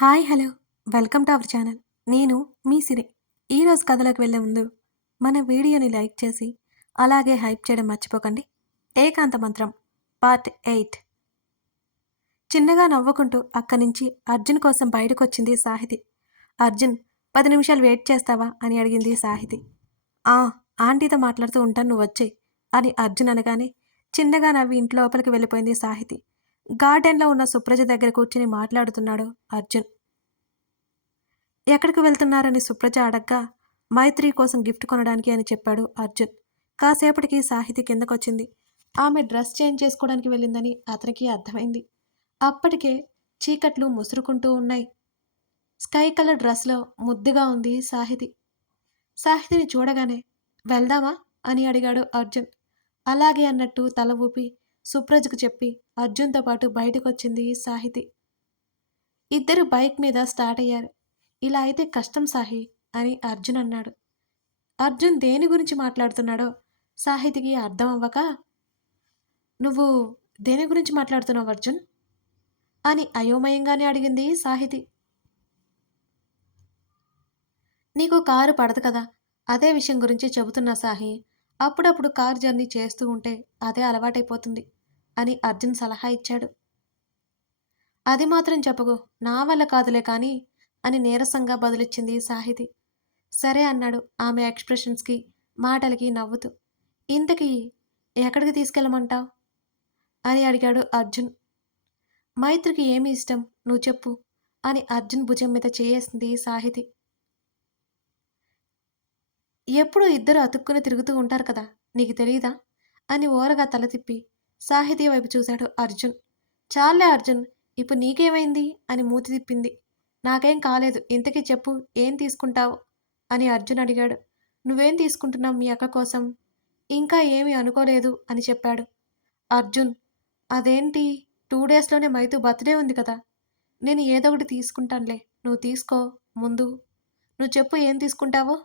Hi hello welcome to our channel. నేను మీ సిరి. ఈరోజు కథలోకి వెళ్ళే ముందు మన వీడియోని లైక్ చేసి అలాగే హైప్ చేయడం మర్చిపోకండి. ఏకాంత మంత్రం పార్ట్ 8. చిన్నగా నవ్వుకుంటూ అక్కడి నుంచి అర్జున్ కోసం బయటకొచ్చింది సాహితి. అర్జున్ 10 నిమిషాలు వెయిట్ చేస్తావా అని అడిగింది సాహితి. ఆ ఆంటీతో మాట్లాడుతూ ఉంటాను, నువ్వు వచ్చేయ్ అని అర్జున్ అనగానే చిన్నగా నవ్వి ఇంటి లోపలికి వెళ్ళిపోయింది సాహితి. గార్డెన్లో ఉన్న సుప్రజ దగ్గర కూర్చుని మాట్లాడుతున్నాడు అర్జున్. ఎక్కడికి వెళ్తున్నారని సుప్రజ అడగ్గా మైత్రి కోసం గిఫ్ట్ కొనడానికి అని చెప్పాడు అర్జున్. కాసేపటికి సాహితి కిందకొచ్చింది. ఆమె డ్రెస్ చేంజ్ చేసుకోవడానికి వెళ్ళిందని అతనికి అర్థమైంది. అప్పటికే చీకట్లు ముసురుకుంటూ ఉన్నాయి. స్కై కలర్ డ్రెస్లో ముద్దుగా ఉంది సాహితి. సాహితిని చూడగానే వెళ్దామా అని అడిగాడు అర్జున్. అలాగే అన్నట్టు తల ఊపి సుప్రజకు చెప్పి అర్జున్తో పాటు బయటకొచ్చింది సాహితి. ఇద్దరు బైక్ మీద స్టార్ట్ అయ్యారు. ఇలా అయితే కష్టం సాహి అని అర్జున్ అన్నాడు. అర్జున్ దేని గురించి మాట్లాడుతున్నాడో సాహితికి అర్థం అవ్వక, నువ్వు దేని గురించి మాట్లాడుతున్నావు అర్జున్ అని అయోమయంగానే అడిగింది సాహితి. నీకు కారు పడదు కదా, అదే విషయం గురించి చెబుతున్నా సాహి. అప్పుడప్పుడు కారు జర్నీ చేస్తూ ఉంటే అదే అలవాటైపోతుంది అని అర్జున్ సలహా ఇచ్చాడు. అది మాత్రం చెప్పకు, నా వల్ల కాదులే కానీ అని నీరసంగా బదులిచ్చింది సాహితి. సరే అన్నాడు ఆమె ఎక్స్ప్రెషన్స్కి మాటలకి నవ్వుతూ. ఇంతకీ ఎక్కడికి తీసుకెళ్ళమంటావు అని అడిగాడు అర్జున్. మైత్రికి ఏమి ఇష్టం నువ్వు చెప్పు అని అర్జున్ భుజం మీద చేయేసింది సాహితి. ఎప్పుడూ ఇద్దరు అతుక్కుని తిరుగుతూ ఉంటారు కదా, నీకు తెలియదా అని ఓరగా తల తిప్పి సాహితీ వైపు చూశాడు అర్జున్. చాలే అర్జున్, ఇప్పుడు నీకేమైంది అని మూతి తిప్పింది. నాకేం కాలేదు, ఇంతకీ చెప్పు ఏం తీసుకుంటావు అని అర్జున్ అడిగాడు. నువ్వేం తీసుకుంటున్నావు మీ అక్క కోసం? ఇంకా ఏమీ అనుకోలేదు అని చెప్పాడు అర్జున్. అదేంటి, 2 డేస్లోనే మైతు బర్త్డే ఉంది కదా, నేను ఏదో ఒకటి తీసుకుంటానులే, నువ్వు తీసుకో ముందు, నువ్వు చెప్పు ఏం తీసుకుంటావో.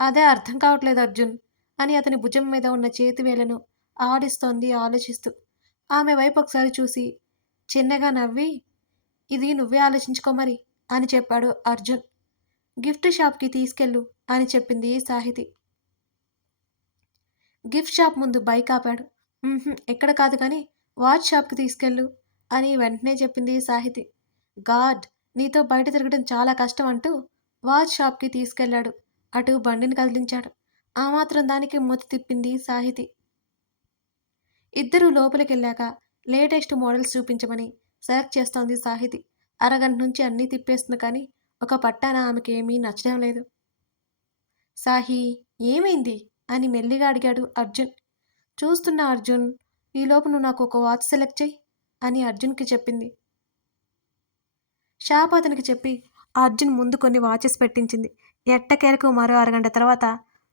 అదే అర్థం కావట్లేదు అర్జున్ అని అతని భుజం మీద ఉన్న చేతివేళ్లను ఆడిస్తోంది ఆలోచిస్తూ. ఆమె వైపు ఒకసారి చూసి చిన్నగా నవ్వి, ఇది నువ్వే ఆలోచించుకో మరి అని చెప్పాడు అర్జున్. గిఫ్ట్ షాప్కి తీసుకెళ్ళు అని చెప్పింది సాహితి. గిఫ్ట్ షాప్ ముందు బైక్ ఆపాడు. ఎక్కడ కాదు కానీ వాచ్ షాప్కి తీసుకెళ్ళు అని వెంటనే చెప్పింది సాహితి. గాడ్, నీతో బయట తిరగడం చాలా కష్టం అంటూ వాచ్ షాప్కి తీసుకెళ్లాడు. అటు బండిని కదిలించాడు. ఆ మాత్రం దానికి మూతి తిప్పింది సాహితి. ఇద్దరూ లోపలికెళ్ళాక లేటెస్ట్ మోడల్స్ చూపించమని సెలెక్ట్ చేస్తోంది సాహితి. అరగంట నుంచి అన్నీ తిప్పేస్తుంది కానీ ఒక పట్టాన ఆమెకి ఏమీ నచ్చడం లేదు. సాహి, ఏమైంది అని మెల్లిగా అడిగాడు అర్జున్. చూస్తున్నా అర్జున్, ఈలోపు నువ్వు నాకు ఒక వాచ్ సెలెక్ట్ చెయ్యి అని అర్జున్కి చెప్పింది. షాప్ అతనికి చెప్పి అర్జున్ ముందు కొన్ని వాచెస్ పెట్టించింది. ఎట్టకేలకు మరో అరగంట తర్వాత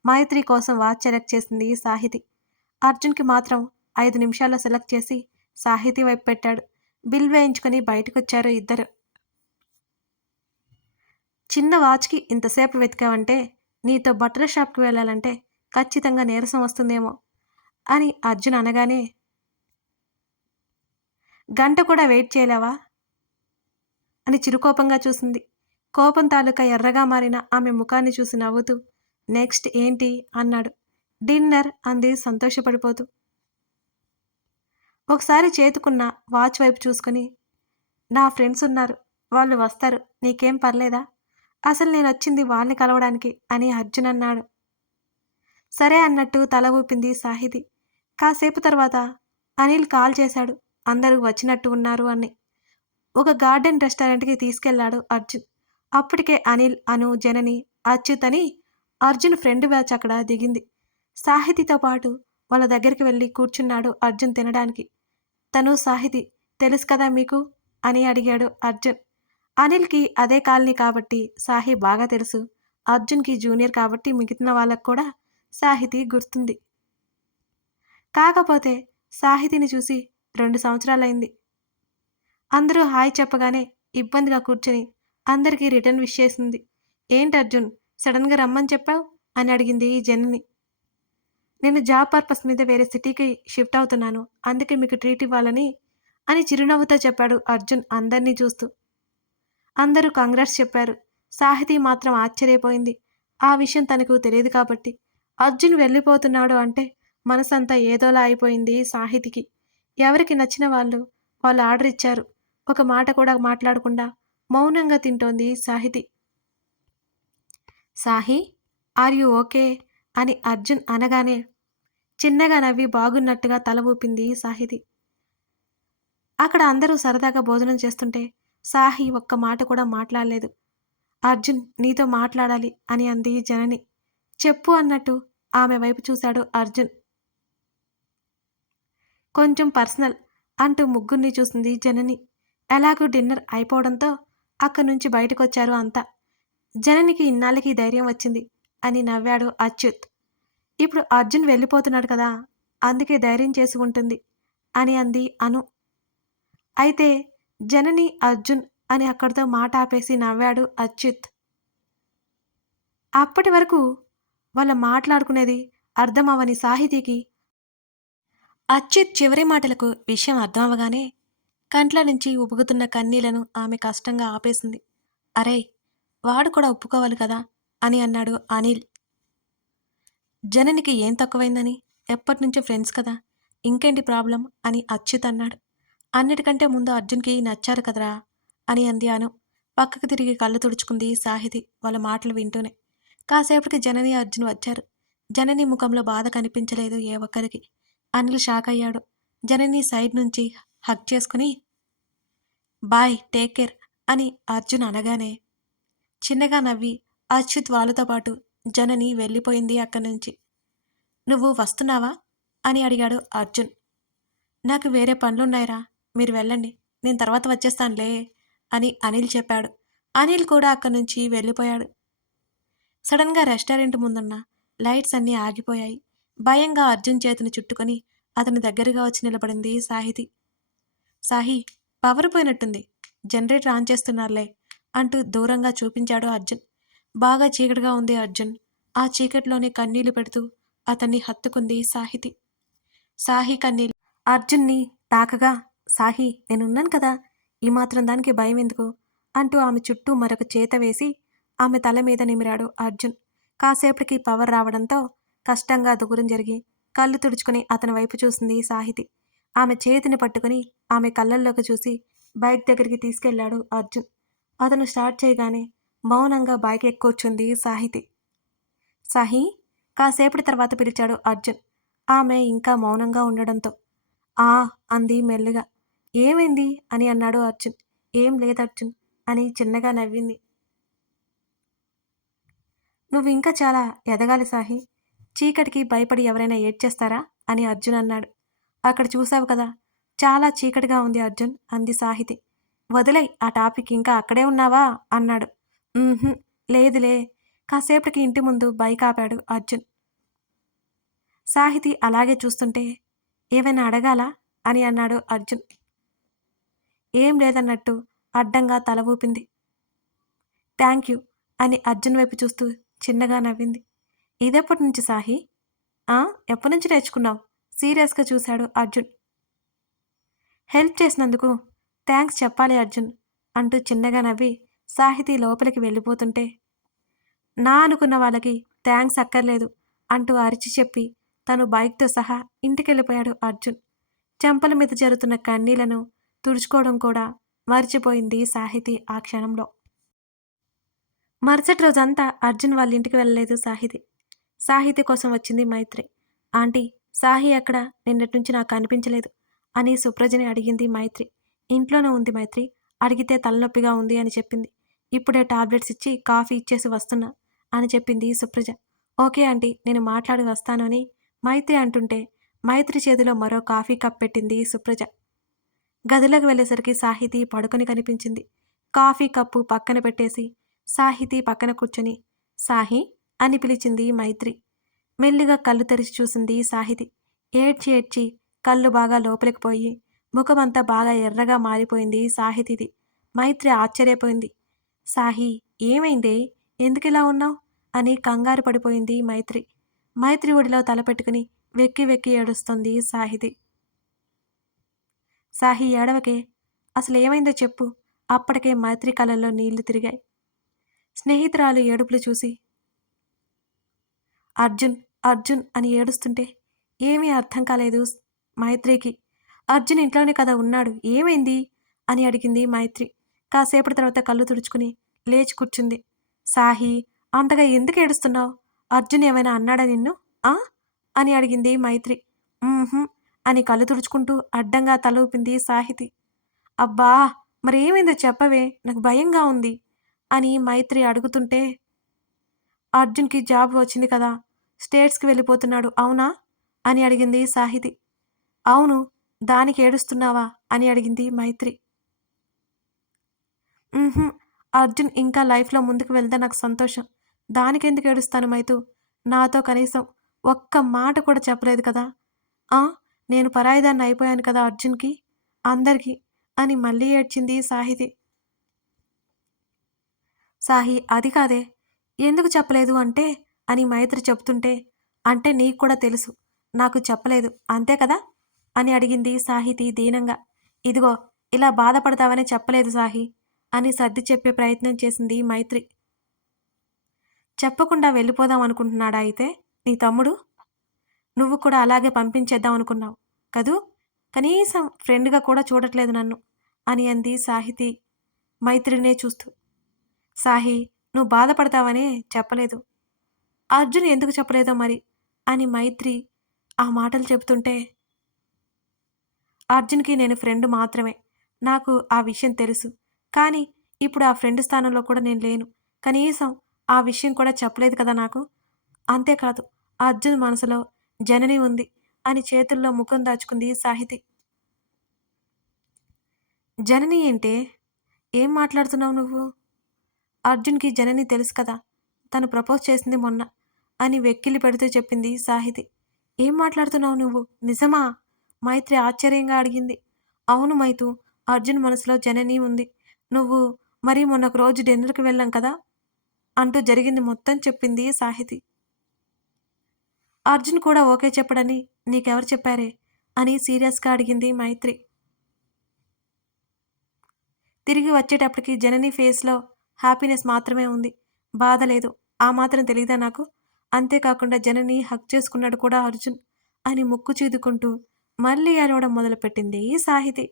మైత్రి కోసం వాచ్ సెలెక్ట్ చేసింది సాహితి. అర్జున్కి మాత్రం 5 నిమిషాల్లో సెలెక్ట్ చేసి సాహితి వైపు పెట్టాడు. బిల్ వేయించుకొని బయటకొచ్చారు ఇద్దరు. చిన్న వాచ్కి ఇంతసేపు వెతికావంటే నీతో బట్టల షాప్కి వెళ్ళాలంటే ఖచ్చితంగా నీరసం వస్తుందేమో అని అర్జున్ అనగానే, గంట కూడా వెయిట్ చేయలేవా అని చిరుకోపంగా చూసింది. కోపం తాలూకా ఎర్రగా మారిన ఆమె ముఖాన్ని చూసి నవ్వుతూ, నెక్స్ట్ ఏంటి అన్నాడు. డిన్నర్ అంది సంతోషపడిపోతూ. ఒకసారి చేతుకున్న వాచ్ వైపు చూసుకుని, నా ఫ్రెండ్స్ ఉన్నారు, వాళ్ళు వస్తారు, నీకేం పర్లేదా, అసలు నేను వచ్చింది వాళ్ళని కలవడానికి అని అర్జున్ అన్నాడు. సరే అన్నట్టు తల ఊపింది సాహితి. కాసేపు తర్వాత అనిల్ కాల్ చేశాడు, అందరూ వచ్చినట్టు ఉన్నారు అని. ఒక గార్డెన్ రెస్టారెంట్కి తీసుకెళ్లాడు అర్జున్. అప్పటికే అనిల్, అను, జనని, అచ్యుత్ అని అర్జున్ ఫ్రెండ్ బ్యాచ్ అక్కడ దిగింది. సాహితితో పాటు వాళ్ళ దగ్గరికి వెళ్ళి కూర్చున్నాడు అర్జున్ తినడానికి. తను సాహితి తెలుసు కదా మీకు అని అడిగాడు అర్జున్. అనిల్కి అదే కాలనీ కాబట్టి సాహి బాగా తెలుసు. అర్జున్కి జూనియర్ కాబట్టి మిగిలిన వాళ్ళకు కూడా సాహితి గుర్తుంది. కాకపోతే సాహితిని చూసి 2 సంవత్సరాలైంది. అందరూ హాయ్ చెప్పగానే ఇబ్బందిగా కూర్చొని అందరికీ రిటర్న్ విష్ చేసింది. ఏంటి అర్జున్, సడన్గా రమ్మని చెప్పావు అని అడిగింది జనని. నేను జాబ్ పర్పస్ మీద వేరే సిటీకి షిఫ్ట్ అవుతున్నాను, అందుకే మీకు ట్రీట్ ఇవ్వాలని అని చిరునవ్వుతో చెప్పాడు అర్జున్ అందరినీ చూస్తూ. అందరూ కంగ్రాట్స్ చెప్పారు. సాహితీ మాత్రం ఆశ్చర్యపోయింది. ఆ విషయం తనకు తెలియదు కాబట్టి. అర్జున్ వెళ్ళిపోతున్నాడు అంటే మనసంతా ఏదోలా అయిపోయింది సాహితికి. ఎవరికి నచ్చిన వాళ్ళు ఆర్డర్ ఇచ్చారు. ఒక మాట కూడా మాట్లాడకుండా మౌనంగా తింటోంది Sahiti. Sahi, are you okay అని అర్జున్ అనగానే చిన్నగా నవ్వి బాగున్నట్టుగా తల ఊపింది సాహితి. అక్కడ అందరూ సరదాగా భోజనం చేస్తుంటే సాహి ఒక్క మాట కూడా మాట్లాడలేదు. అర్జున్ నీతో మాట్లాడాలి అని అంది జనని. చెప్పు అన్నట్టు ఆమె వైపు చూశాడు అర్జున్. కొంచెం పర్సనల్ అంటూ ముగ్గురిని చూసింది జనని. ఎలాగూ డిన్నర్ అయిపోవడంతో అక్కడి నుంచి బయటకొచ్చారు అంతా. జననికి ఇన్నాళ్ళకి ధైర్యం వచ్చింది అని నవ్వాడు అచ్యుత్. ఇప్పుడు అర్జున్ వెళ్ళిపోతున్నాడు కదా, అందుకే ధైర్యం చేసి ఉంటుంది అని అంది అను. అయితే జనని అర్జున్ అని అక్కడితో మాట ఆపేసి నవ్వాడు అచ్యుత్. అప్పటి వరకు వాళ్ళ మాట్లాడుకునేది అర్థం అవని సాహితీకి అచ్యుత్ చివరి మాటలకు విషయం అర్థమవగానే కంట్ల నుంచి ఉబుకుతున్న కన్నీళ్లను ఆమె కష్టంగా ఆపేసింది. అరేయ్, వాడు కూడా ఒప్పుకోవాలి కదా అని అన్నాడు అనిల్. జననికి ఏం తక్కువైందని, ఎప్పటినుంచో ఫ్రెండ్స్ కదా, ఇంకేంటి ప్రాబ్లం అని అచ్యుత్ అన్నాడు. అన్నిటికంటే ముందు అర్జున్కి నచ్చారు కదరా అని అంది అను. పక్కకు తిరిగి కళ్ళు తుడుచుకుంది సాహితి వాళ్ళ మాటలు వింటూనే. కాసేపటికి జనని అర్జున్ వచ్చారు. జనని ముఖంలో బాధ కనిపించలేదు ఏ ఒక్కరికి. అనిల్ షాక్ అయ్యాడు. జనని సైడ్ నుంచి హగ్ చేసుకుని బాయ్ టేక్ కేర్ అని అర్జున్ అనగానే చిన్నగా నవ్వి అచ్యుత్ వాళ్ళతో పాటు జనని వెళ్ళిపోయింది అక్కడి నుంచి. నువ్వు వస్తున్నావా అని అడిగాడు అర్జున్. నాకు వేరే పనులున్నాయిరా, మీరు వెళ్ళండి, నేను తర్వాత వచ్చేస్తానులే అని అనిల్ చెప్పాడు. అనిల్ కూడా అక్కడి నుంచి వెళ్ళిపోయాడు. సడన్గా రెస్టారెంట్ ముందున్న లైట్స్ అన్నీ ఆగిపోయాయి. భయంగా అర్జున్ చేతిని చుట్టుకొని అతని దగ్గరగా వచ్చి నిలబడింది Sahiti. Sahi, power పోయినట్టుంది, generator on చేస్తున్నారులే అంటూ దూరంగా చూపించాడు అర్జున్. బాగా చీకటిగా ఉంది అర్జున్. ఆ చీకటిలోనే కన్నీళ్లు పెడుతూ అతన్ని హత్తుకుంది సాహితి. సాహి కన్నీళ్లు అర్జున్ని తాకగా సాహి, నేనున్నాను కదా, ఈ మాత్రం దానికి భయం ఎందుకు అంటూ ఆమె చుట్టూ మరొక చేత వేసి ఆమె తల మీద నిమిరాడు అర్జున్. కాసేపటికి పవర్ రావడంతో కష్టంగా దూరం జరిగి కళ్ళు తుడుచుకుని అతని వైపు చూసింది సాహితి. ఆమె చేతిని పట్టుకుని ఆమె కళ్ళల్లోకి చూసి బైక్ దగ్గరికి తీసుకెళ్లాడు అర్జున్. అతను స్టార్ట్ చేయగానే మౌనంగా బైక్ ఎక్కొచ్చుంది సాహితి. సాహి, కాసేపటి తర్వాత పిలిచాడు అర్జున్. ఆమె ఇంకా మౌనంగా ఉండడంతో ఆ అంది మెల్లిగా. ఏమైంది అని అన్నాడు అర్జున్. ఏం లేదర్జున్ అని చిన్నగా నవ్వింది. నువ్వు ఇంకా చాలా ఎదగాలి సాహి, చీకటికి భయపడి ఎవరైనా ఏడ్చేస్తారా అని అర్జున్ అన్నాడు. అక్కడ చూసావు కదా, చాలా చీకటిగా ఉంది అర్జున్ అంది సాహితి. వదిలై ఆ టాపిక్, ఇంకా అక్కడే ఉన్నావా అన్నాడు. లేదులే. కాసేపటికి ఇంటి ముందు బైక్ ఆపాడు అర్జున్. సాహితి అలాగే చూస్తుంటే ఏమైనా అడగాలా అని అన్నాడు అర్జున్. ఏం లేదన్నట్టు అడ్డంగా తల ఊపింది. థ్యాంక్ యూ అని అర్జున్ వైపు చూస్తూ చిన్నగా నవ్వింది. ఇదెప్పటి నుంచి సాహి? ఎప్పటి నుంచి నేర్చుకున్నావు సీరియస్గా చూశాడు అర్జున్. హెల్ప్ చేసినందుకు థ్యాంక్స్ చెప్పాలి అర్జున్ అంటూ చిన్నగా నవ్వి సాహితీ లోపలికి వెళ్ళిపోతుంటే నా అనుకున్న వాళ్ళకి థ్యాంక్స్ అక్కర్లేదు అంటూ అరిచి చెప్పి తను బైక్తో సహా ఇంటికెళ్ళిపోయాడు అర్జున్. చెంపల మీద జరుగుతున్న కన్నీళ్లను తుడుచుకోవడం కూడా మర్చిపోయింది సాహితి ఆ క్షణంలో. మరుసటి రోజంతా అర్జున్ వాళ్ళ ఇంటికి వెళ్ళలేదు సాహితి. సాహితి కోసం వచ్చింది మైత్రి. ఆంటీ, సాహి ఎక్కడ, నిన్నటి నుంచి నాకు కనిపించలేదు అని సుప్రజని అడిగింది మైత్రి. ఇంట్లోనే ఉంది మైత్రి, అడిగితే తలనొప్పిగా ఉంది అని చెప్పింది. ఇప్పుడే టాబ్లెట్స్ ఇచ్చి కాఫీ ఇచ్చేసి వస్తున్నా అని చెప్పింది సుప్రజ. ఓకే ఆంటీ, నేను మాట్లాడి వస్తాను అని మైత్రి అంటుంటే మైత్రి చేతిలో మరో కాఫీ కప్ పెట్టింది సుప్రజ. గదిలోకి వెళ్ళేసరికి సాహితి పడుకొని కనిపించింది. కాఫీ కప్పు పక్కన పెట్టేసి సాహితి పక్కన కూర్చొని సాహి అని పిలిచింది మైత్రి. మెల్లిగా కళ్ళు తెరిచి చూసింది సాహితి. ఏడ్చి ఏడ్చి కళ్ళు బాగా లోపలికి పోయి ముఖమంతా బాగా ఎర్రగా మారిపోయింది సాహితిది. మైత్రి ఆశ్చర్యపోయింది. సాహి, ఏమైందే, ఎందుకిలా ఉన్నావు అని కంగారు పడిపోయింది మైత్రి. మైత్రి ఒడిలో తల పెట్టుకుని వెక్కి వెక్కి ఏడుస్తుంది సాహితి. సాహి, ఏడవకే, అసలు ఏమైందో చెప్పు అప్పటికే మైత్రి కళ్ళల్లో నీళ్లు తిరిగాయి. స్నేహితురాలు ఏడుపులు చూసి అర్జున్, అర్జున్ అని ఏడుస్తుంటే ఏమీ అర్థం కాలేదు మైత్రికి. అర్జున్ ఇంట్లోనే కదా ఉన్నాడు. ఏమైంది? అని అడిగింది మైత్రి. కాసేపటి తర్వాత కళ్ళు తుడుచుకుని లేచి కూర్చుంది. సాహి, అంతగా ఎందుకు ఏడుస్తున్నావు? అర్జున్ ఏమైనా అన్నాడా నిన్ను? ఆ? అని అడిగింది మైత్రి. "ఊహుం" అని కళ్ళు తుడుచుకుంటూ అడ్డంగా తల ఊపింది సాహితి. అబ్బా! మరేమైందో చెప్పవే? నాకు భయంగా ఉంది అని మైత్రి అడుగుతుంటే, అర్జున్‌కి జాబ్ వచ్చింది కదా! స్టేట్స్‌కి వెళ్ళిపోతున్నాడు. అవునా? అని అడిగింది సాహితి. అవును. దానికి ఏడుస్తున్నావా? అని అడిగింది మైత్రి. హుహు. అర్జున్ ఇంకా లైఫ్‌లో ముందుకు వెళ్తే నాకు సంతోషం. దానికెందుకు ఏడుస్తాను మైతూ? నాతో కనీసం ఒక్క మాట కూడా చెప్పలేదు కదా! ఆ! నేను పరాయిదాన్ని అయిపోయాను కదా అర్జున్‌కి, అందరికి అని మళ్ళీ ఏడ్చింది సాహితి. సాహి, అది కాదే. ఎందుకు చెప్పలేదు అంటే అని మైత్రి చెప్తుంటే, అంటే నీకు కూడా తెలుసు. నాకు చెప్పలేదు. అంతే కదా? అని అడిగింది సాహితి దీనంగా. ఇదిగో ఇలా బాధపడతావని చెప్పలేదు సాహి అని సర్ది చెప్పే ప్రయత్నం చేసింది మైత్రి. చెప్పకుండా వెళ్ళిపోదాం అనుకుంటున్నాడా అయితే నీ తమ్ముడు? నువ్వు కూడా అలాగే పంపించేద్దాం అనుకున్నావు కదూ? కనీసం ఫ్రెండ్‌గా కూడా చూడట్లేదు నన్ను అని అంది సాహితి మైత్రినే చూస్తూ. సాహి, నువ్వు బాధపడతావనే చెప్పలేదు. అర్జున్ ఎందుకు చెప్పలేదో మరి అని మైత్రి ఆ మాటలు చెబుతుంటే, అర్జున్‌కి నేను ఫ్రెండ్ మాత్రమే. నాకు ఆ విషయం తెలుసు. కానీ ఇప్పుడు ఆ ఫ్రెండ్ స్థానంలో కూడా నేను లేను. కనీసం ఆ విషయం కూడా చెప్పలేదు కదా నాకు. అంతేకాదు అర్జున్ మనసులో జనని ఉంది అని చేతుల్లో ముఖం దాచుకుంది సాహితి. జనని ఏంటే? ఏం మాట్లాడుతున్నావు నువ్వు? అర్జున్‌కి జనని తెలుసు కదా! తను ప్రపోజ్ చేసింది మొన్న అని వెక్కిలి పెడుతూ చెప్పింది సాహితి. ఏం మాట్లాడుతున్నావు నువ్వు? నిజమా? మైత్రి ఆశ్చర్యంగా అడిగింది. అవును మైతూ. అర్జున్ మనసులో జనని ఉంది. నువ్వు మరి మొన్నొక రోజు డిన్నర్‌కి వెళ్ళాం కదా! అంటూ జరిగింది మొత్తం చెప్పింది సాహితి. అర్జున్ కూడా ఓకే చెప్పడని నీకెవరు చెప్పారే? అని సీరియస్‌గా అడిగింది మైత్రి. తిరిగి వచ్చేటప్పటికి జనని ఫేస్‌లో హ్యాపీనెస్ మాత్రమే ఉంది. బాధ లేదు. ఆ మాత్రం తెలీదా నాకు? అంతేకాకుండా జనని హగ్ చేసుకున్నాడు కూడా అర్జున్ అని ముక్కు చీదుకుంటూ మళ్ళీ ఏడవడం మొదలుపెట్టింది సాహితి.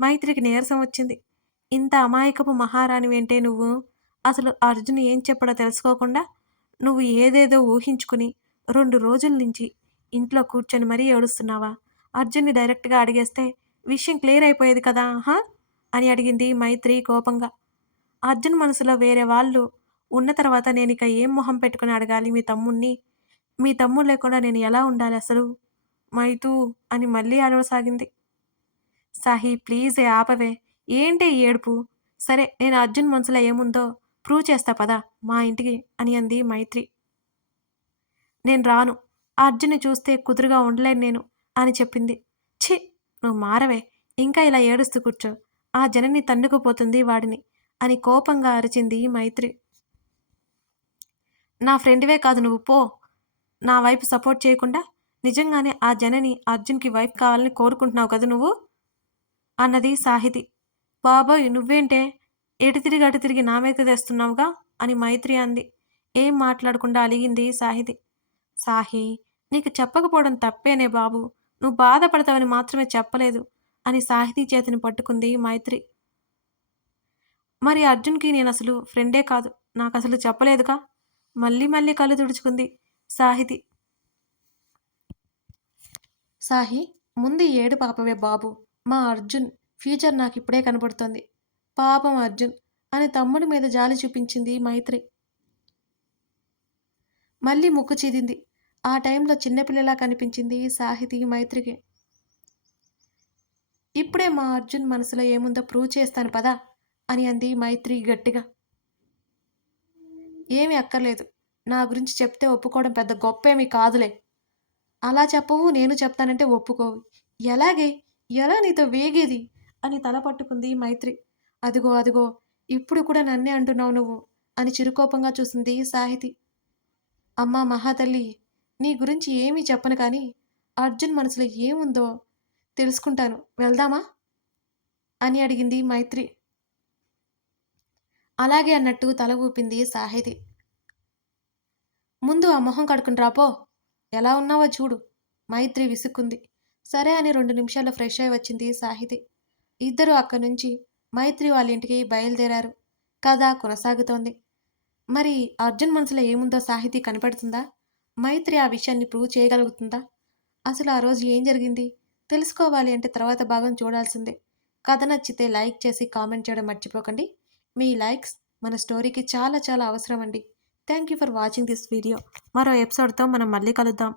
మైత్రికి నీరసం వచ్చింది. ఇంత అమాయకపు మహారాణివేంటే నువ్వు? అసలు అర్జున్ ఏం చెప్పడో తెలుసుకోకుండా నువ్వు ఏదేదో ఊహించుకుని 2 రోజుల నుంచి ఇంట్లో కూర్చొని మరీ ఏడుస్తున్నావా? అర్జున్‌ని డైరెక్ట్‌గా అడిగేస్తే విషయం క్లియర్ అయిపోయేది కదా! హా! అని అడిగింది మైత్రి కోపంగా. అర్జున్ మనసులో వేరే వాళ్ళు ఉన్న తర్వాత నేనిక ఏం మొహం పెట్టుకొని అడగాలి మీ తమ్ముడిని? మీ తమ్ముడు లేకుండా నేను ఎలా ఉండాలి అసలు? మైతూ అని మళ్ళీ అరవసాగింది. సాహి, ప్లీజే ఆపవే. ఏంటే ఈ ఏడుపు? సరే నేను అర్జున్ మనసులో ఏముందో ప్రూవ్ చేస్తా పద మా ఇంటికి అని అంది మైత్రి. నేను రాను. ఆ అర్జున్‌ని చూస్తే కుదురుగా ఉండలేను నేను అని చెప్పింది. ఛీ! నువ్వు మారవే. ఇంకా ఇలా ఏడుస్తూ కూర్చో. ఆ జనని తన్నుకుపోతుంది వాడిని అని కోపంగా అరిచింది మైత్రి. నా ఫ్రెండ్‌వే కాదు నువ్వు పో. నా వైపు సపోర్ట్ చేయకుండా నిజంగానే ఆ జనని అర్జున్‌కి వైఫ్ కావాలని కోరుకుంటున్నావు కదూ నువ్వు? అన్నది సాహితి. బాబోయ్! నువ్వేంటే? ఎటు తిరిగి అటు తిరిగి నా మీదకే తెస్తున్నావుగా అని మైత్రి అంది. ఏం మాట్లాడకుండా అలిగింది సాహితి. సాహి, నీకు చెప్పకపోవడం తప్పేనే బాబు. నువ్వు బాధపడతావని మాత్రమే చెప్పలేదు అని సాహితీ చేతిని పట్టుకుంది మైత్రి. మరి అర్జున్‌కి నేనసలు ఫ్రెండే కాదు. నాకసలు చెప్పలేదుగా. మళ్ళీ మళ్ళీ కళ్ళు తుడుచుకుంది సాహితి. సాహి, ముందు ఈ ఏడుపు ఆపవే బాబు. మా అర్జున్ ఫ్యూచర్ నాకిప్పుడే కనపడుతోంది. పాపం అర్జున్ అని తమ్ముడి మీద జాలి చూపించింది మైత్రి. మళ్ళీ ముక్కు చీదింది. ఆ టైంలో చిన్నపిల్లలా కనిపించింది సాహితీ మైత్రికి. ఇప్పుడే మా అర్జున్ మనసులో ఏముందో ప్రూవ్ చేస్తాను పదా అని అంది మైత్రి గట్టిగా. ఏమీ అక్కర్లేదు. నా గురించి చెప్తే ఒప్పుకోవడం పెద్ద గొప్పేమీ కాదులే. అలా చెప్పవు, నేను చెప్తానంటే ఒప్పుకోవు. ఎలాగే? ఎలా నీతో వేగేది? అని తల పట్టుకుంది మైత్రి. అదిగో అదిగో ఇప్పుడు కూడా నన్నే అంటున్నావు నువ్వు అని చిరుకోపంగా చూసింది సాహితి. అమ్మా మహాతల్లి, నీ గురించి ఏమీ చెప్పను కానీ అర్జున్ మనసులో ఏముందో తెలుసుకుంటాను. వెళ్దామా? అని అడిగింది మైత్రి. అలాగే అన్నట్టు తల ఊపింది సాహితి. ముందు ఆ మొహం కడుక్కుని రాపో. ఎలా ఉన్నావో చూడు. మైత్రి విసుక్కుంది. సరే అని 2 నిమిషాల్లో ఫ్రెష్ అయి వచ్చింది సాహితి. ఇద్దరూ అక్కడి నుంచి మైత్రి వాళ్ళ ఇంటికి బయలుదేరారు. కథ కొనసాగుతోంది. మరి అర్జున్ మనసులో ఏముందో సాహితీ కనిపెడుతుందా? మైత్రి ఆ విషయాన్ని ప్రూవ్ చేయగలుగుతుందా? అసలు ఆ రోజు ఏం జరిగింది? తెలుసుకోవాలి అంటే తర్వాత భాగం చూడాల్సిందే. కథ నచ్చితే లైక్ చేసి కామెంట్ చేయడం మర్చిపోకండి. మీ లైక్స్ మన స్టోరీకి చాలా చాలా అవసరం అండి. Thank you for watching this video. మరో ఎపిసోడ్‌తో మనం మళ్ళీ కలుద్దాం.